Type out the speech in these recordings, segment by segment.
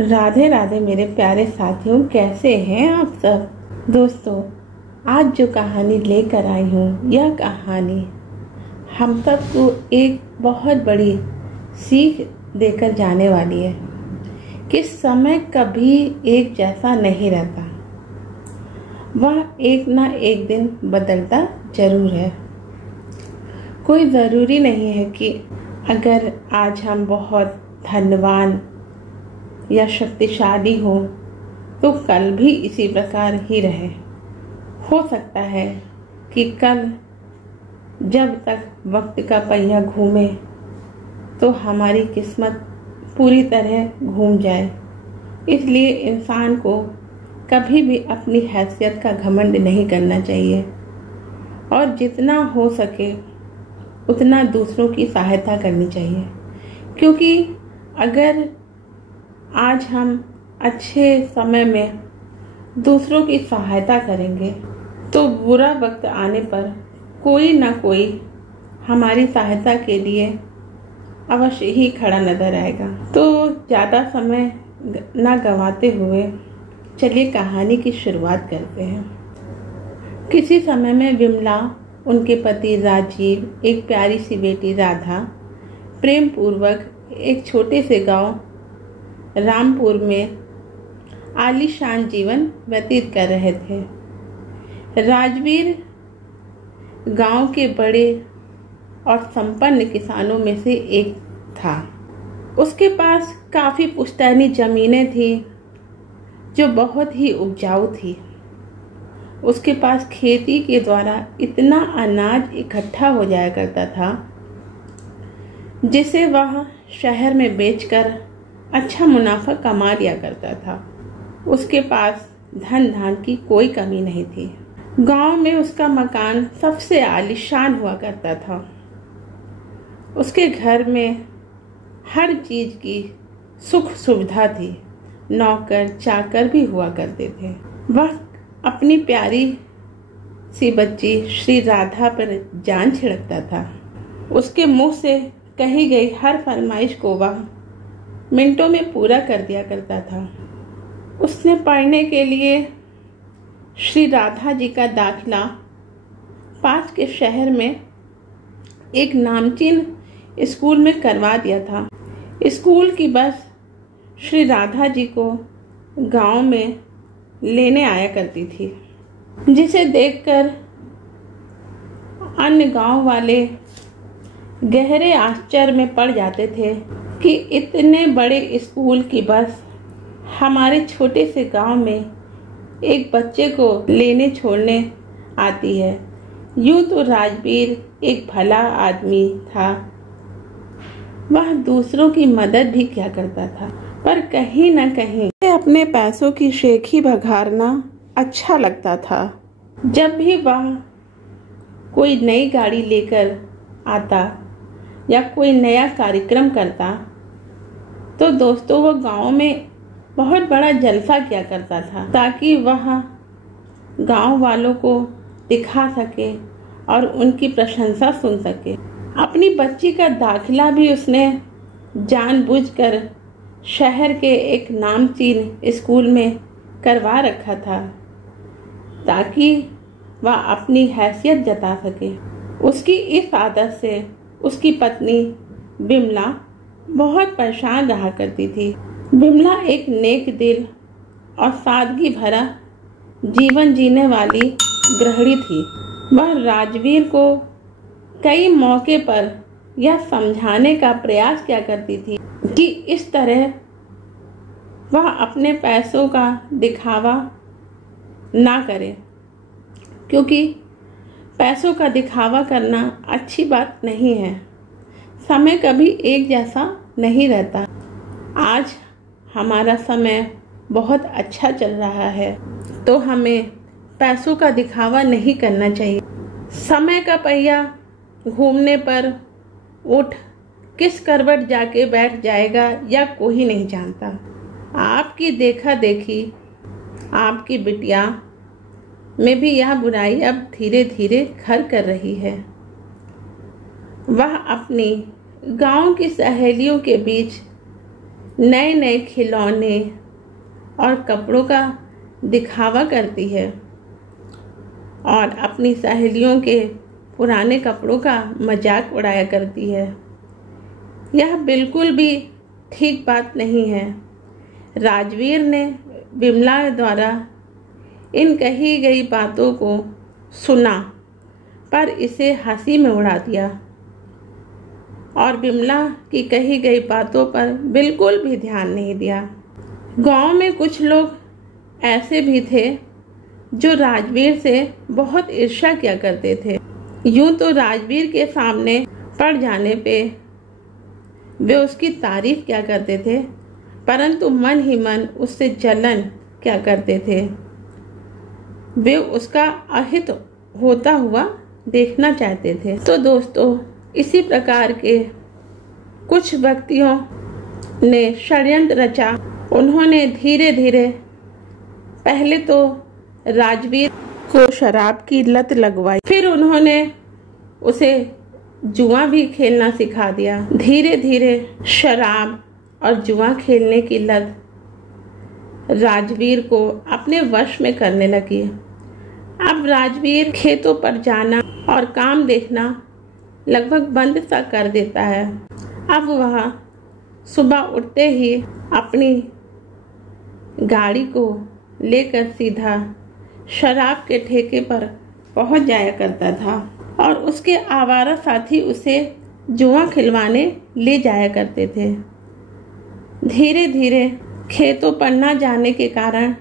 राधे राधे मेरे प्यारे साथियों, कैसे हैं आप सब। दोस्तों, आज जो कहानी लेकर आई हूँ, यह कहानी हम सबको एक बहुत बड़ी सीख देकर जाने वाली है कि समय कभी एक जैसा नहीं रहता। वह एक ना एक दिन बदलता जरूर है। कोई ज़रूरी नहीं है कि अगर आज हम बहुत धनवान या शक्तिशाली हो तो कल भी इसी प्रकार ही रहे। हो सकता है कि कल जब तक वक्त का पहिया घूमे तो हमारी किस्मत पूरी तरह घूम जाए। इसलिए इंसान को कभी भी अपनी हैसियत का घमंड नहीं करना चाहिए और जितना हो सके उतना दूसरों की सहायता करनी चाहिए, क्योंकि अगर आज हम अच्छे समय में दूसरों की सहायता करेंगे तो बुरा वक्त आने पर कोई ना कोई हमारी सहायता के लिए अवश्य ही खड़ा नजर आएगा। तो ज़्यादा समय ना गंवाते हुए चलिए कहानी की शुरुआत करते हैं। किसी समय में विमला, उनके पति राजीव, एक प्यारी सी बेटी राधा प्रेम पूर्वक एक छोटे से गांव रामपुर में आलीशान जीवन व्यतीत कर रहे थे। राजवीर गांव के बड़े और संपन्न किसानों में से एक था। उसके पास काफी पुश्तैनी जमीनें थी जो बहुत ही उपजाऊ थी। उसके पास खेती के द्वारा इतना अनाज इकट्ठा हो जाया करता था जिसे वह शहर में बेचकर अच्छा मुनाफा कमा लिया करता था। उसके पास धन धान की कोई कमी नहीं थी। गांव में उसका मकान सबसे आलीशान हुआ करता था। उसके घर में हर चीज की सुख सुविधा थी। नौकर चाकर भी हुआ करते थे। वह अपनी प्यारी सी बच्ची श्री राधा पर जान छिड़कता था। उसके मुंह से कही गई हर फरमाइश को वह मिनटों में पूरा कर दिया करता था। उसने पढ़ने के लिए श्री राधा जी का दाखिला पास के शहर में एक नामचीन स्कूल में करवा दिया था। स्कूल की बस श्री राधा जी को गांव में लेने आया करती थी, जिसे देखकर अन्य गांव वाले गहरे आश्चर्य में पड़ जाते थे कि इतने बड़े स्कूल की बस हमारे छोटे से गांव में एक बच्चे को लेने छोड़ने आती है। यूं तो राजवीर एक भला आदमी था। वह दूसरों की मदद भी किया करता था, पर कहीं न कहीं अपने पैसों की शेखी बघारना अच्छा लगता था। जब भी वह कोई नई गाड़ी लेकर आता या कोई नया कार्यक्रम करता तो दोस्तों वो गांव में बहुत बड़ा जलसा किया करता था, ताकि वह गांव वालों को दिखा सके और उनकी प्रशंसा सुन सके। अपनी बच्ची का दाखिला भी उसने जानबूझकर शहर के एक नामचीन स्कूल में करवा रखा था, ताकि वह अपनी हैसियत जता सके। उसकी इस आदत से उसकी पत्नी विमला बहुत परेशान रहा करती थी। विमला एक नेक दिल और सादगी भरा जीवन जीने वाली गृहिणी थी। वह राजवीर को कई मौके पर यह समझाने का प्रयास किया करती थी कि इस तरह वह अपने पैसों का दिखावा ना करे, क्योंकि पैसों का दिखावा करना अच्छी बात नहीं है। समय कभी एक जैसा नहीं रहता। आज हमारा समय बहुत अच्छा चल रहा है तो हमें पैसों का दिखावा नहीं करना चाहिए। समय का पहिया घूमने पर ऊँट किस करवट जाके बैठ जाएगा या कोई नहीं जानता। आपकी देखा देखी आपकी बिटिया में भी यह बुराई अब धीरे धीरे घर कर रही है। वह अपनी गांव की सहेलियों के बीच नए नए खिलौने और कपड़ों का दिखावा करती है और अपनी सहेलियों के पुराने कपड़ों का मजाक उड़ाया करती है। यह बिल्कुल भी ठीक बात नहीं है। राजवीर ने विमला द्वारा इन कही गई बातों को सुना पर इसे हंसी में उड़ा दिया और विमला की कही गई बातों पर बिल्कुल भी ध्यान नहीं दिया। गांव में कुछ लोग ऐसे भी थे जो राजवीर से बहुत ईर्ष्या किया करते थे। यूं तो राजवीर के सामने पड़ जाने पे वे उसकी तारीफ क्या करते थे, परंतु मन ही मन उससे जलन क्या करते थे। वे उसका अहित होता हुआ देखना चाहते थे। तो दोस्तों, इसी प्रकार के कुछ व्यक्तियों ने षड्यंत्र रचा। उन्होंने धीरे धीरे पहले तो राजवीर को शराब की लत लगवाई, फिर उन्होंने उसे जुआ भी खेलना सिखा दिया। धीरे धीरे शराब और जुआ खेलने की लत राजवीर को अपने वश में करने लगी। अब राजवीर खेतों पर जाना और काम देखना लगभग बंद सा कर देता है। अब वह सुबह उठते ही अपनी गाड़ी को लेकर सीधा शराब के ठेके पर पहुंच जाया करता था और उसके आवारा साथी उसे जुआ खिलवाने ले जाया करते थे। धीरे धीरे खेतों पर न जाने के कारण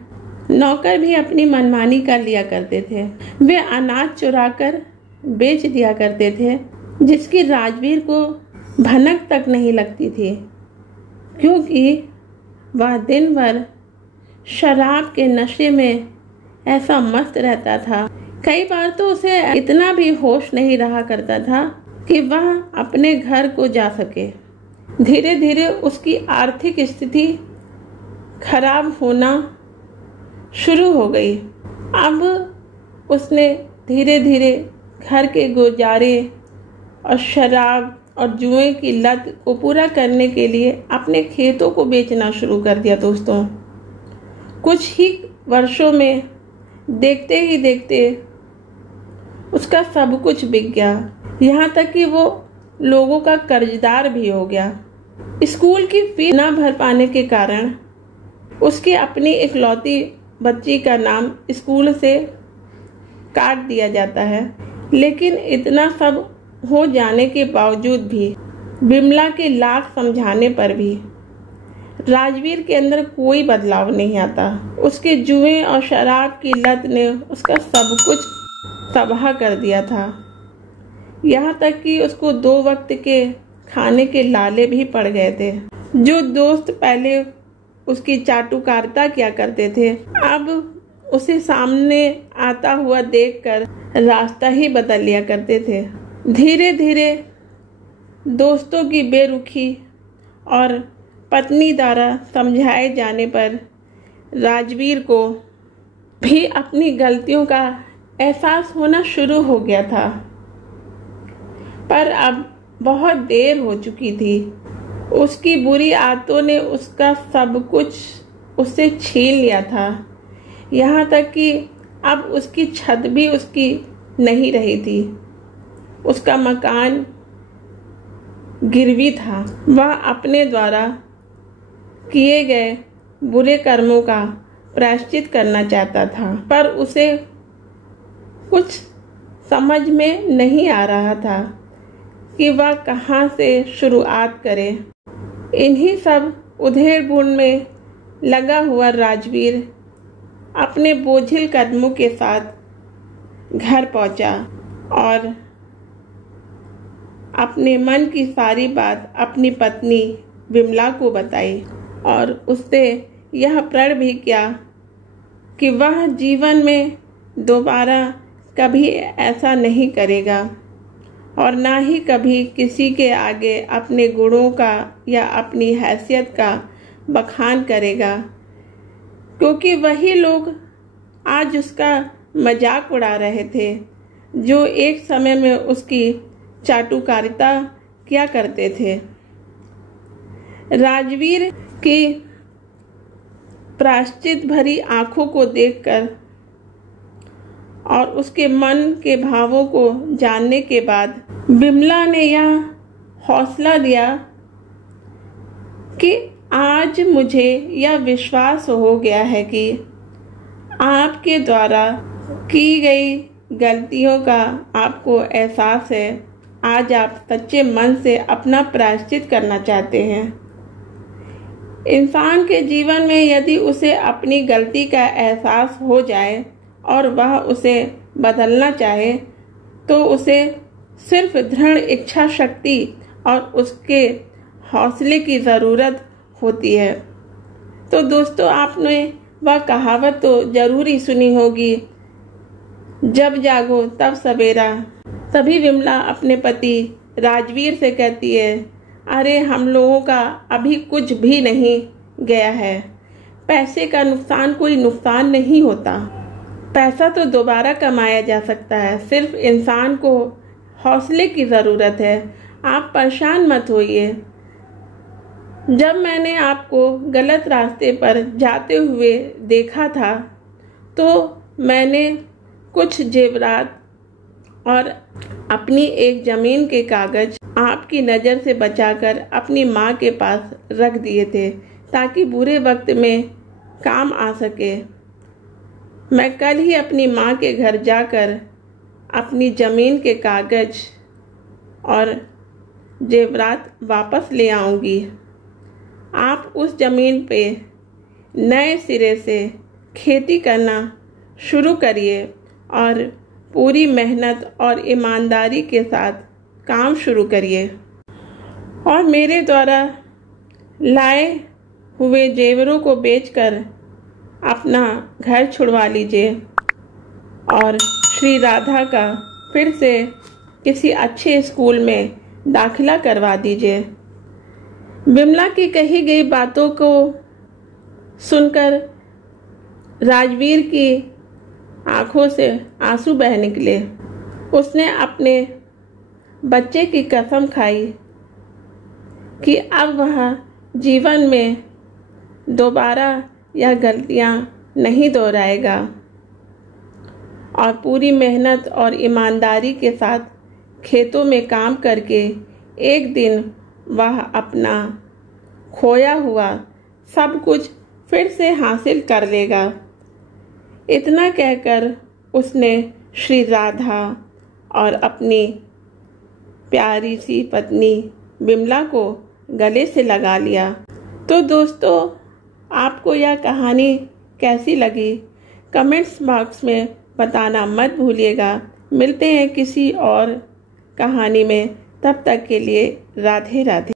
नौकर भी अपनी मनमानी कर लिया करते थे। वे अनाज चुराकर बेच दिया करते थे, जिसकी राजवीर को भनक तक नहीं लगती थी, क्योंकि वह दिन भर शराब के नशे में ऐसा मस्त रहता था। कई बार तो उसे इतना भी होश नहीं रहा करता था कि वह अपने घर को जा सके। धीरे धीरे उसकी आर्थिक स्थिति खराब होना शुरू हो गई। अब उसने धीरे धीरे घर के गुजारे और शराब और जुए की लत को पूरा करने के लिए अपने खेतों को बेचना शुरू कर दिया। दोस्तों, कुछ ही वर्षों में देखते ही देखते उसका सब कुछ बिक गया, यहाँ तक कि वो लोगों का कर्जदार भी हो गया। स्कूल की फीस न भर पाने के कारण उसकी अपनी इकलौती बच्ची का नाम स्कूल से काट दिया जाता है। लेकिन इतना सब हो जाने के बावजूद भी, विमला के लाख समझाने पर भी राजवीर के अंदर कोई बदलाव नहीं आता। उसके जुए और शराब की लत ने उसका सब कुछ तबाह कर दिया था, यहाँ तक कि उसको 2 वक्त के खाने के लाले भी पड़ गए थे। जो दोस्त पहले उसकी चाटुकारिता किया करते थे, अब उसे सामने आता हुआ देखकर रास्ता ही बदल लिया करते थे। धीरे धीरे दोस्तों की बेरुखी और पत्नी द्वारा समझाए जाने पर राजवीर को भी अपनी गलतियों का एहसास होना शुरू हो गया था, पर अब बहुत देर हो चुकी थी। उसकी बुरी आदतों ने उसका सब कुछ उससे छीन लिया था, यहाँ तक कि अब उसकी छत भी उसकी नहीं रही थी। उसका मकान गिरवी था। वह अपने द्वारा किए गए बुरे कर्मों का प्रायश्चित करना चाहता था, पर उसे कुछ समझ में नहीं आ रहा था कि वह कहाँ से शुरुआत करे। इन्हीं सब उधेड़-बुन में लगा हुआ राजवीर अपने बोझिल कदमों के साथ घर पहुंचा और अपने मन की सारी बात अपनी पत्नी विमला को बताई और उससे यह प्रण भी किया कि वह जीवन में दोबारा कभी ऐसा नहीं करेगा और ना ही कभी किसी के आगे अपने गुणों का या अपनी हैसियत का बखान करेगा, क्योंकि वही लोग आज उसका मजाक उड़ा रहे थे जो एक समय में उसकी चाटुकारिता किया करते थे। राजवीर कि प्रायश्चित भरी आंखों को देखकर और उसके मन के भावों को जानने के बाद विमला ने यह हौसला दिया कि आज मुझे यह विश्वास हो गया है कि आपके द्वारा की गई गलतियों का आपको एहसास है। आज आप सच्चे मन से अपना प्रायश्चित करना चाहते हैं। इंसान के जीवन में यदि उसे अपनी गलती का एहसास हो जाए और वह उसे बदलना चाहे तो उसे सिर्फ दृढ़ इच्छा शक्ति और उसके हौसले की ज़रूरत होती है। तो दोस्तों, आपने वह कहावत तो ज़रूर ही सुनी होगी, जब जागो तब सवेरा। तभी विमला अपने पति राजवीर से कहती है, अरे हम लोगों का अभी कुछ भी नहीं गया है। पैसे का नुकसान कोई नुकसान नहीं होता। पैसा तो दोबारा कमाया जा सकता है, सिर्फ इंसान को हौसले की ज़रूरत है। आप परेशान मत होइए। जब मैंने आपको गलत रास्ते पर जाते हुए देखा था तो मैंने कुछ जेवरात और अपनी एक ज़मीन के कागज़ आपकी नज़र से बचाकर अपनी माँ के पास रख दिए थे ताकि बुरे वक्त में काम आ सके। मैं कल ही अपनी माँ के घर जाकर अपनी ज़मीन के कागज़ और जेवरात वापस ले आऊँगी। आप उस ज़मीन पे नए सिरे से खेती करना शुरू करिए और पूरी मेहनत और ईमानदारी के साथ काम शुरू करिए और मेरे द्वारा लाए हुए जेवरों को बेचकर अपना घर छुड़वा लीजिए और श्री राधा का फिर से किसी अच्छे स्कूल में दाखिला करवा दीजिए। विमला की कही गई बातों को सुनकर राजवीर की आंखों से आंसू बह निकले। उसने अपने बच्चे की कसम खाई कि अब वह जीवन में दोबारा यह गलतियां नहीं दोहराएगा और पूरी मेहनत और ईमानदारी के साथ खेतों में काम करके एक दिन वह अपना खोया हुआ सब कुछ फिर से हासिल कर लेगा। इतना कहकर उसने श्री राधा और अपनी प्यारी सी पत्नी विमला को गले से लगा लिया। तो दोस्तों, आपको यह कहानी कैसी लगी कमेंट्स बॉक्स में बताना मत भूलिएगा। मिलते हैं किसी और कहानी में, तब तक के लिए राधे राधे।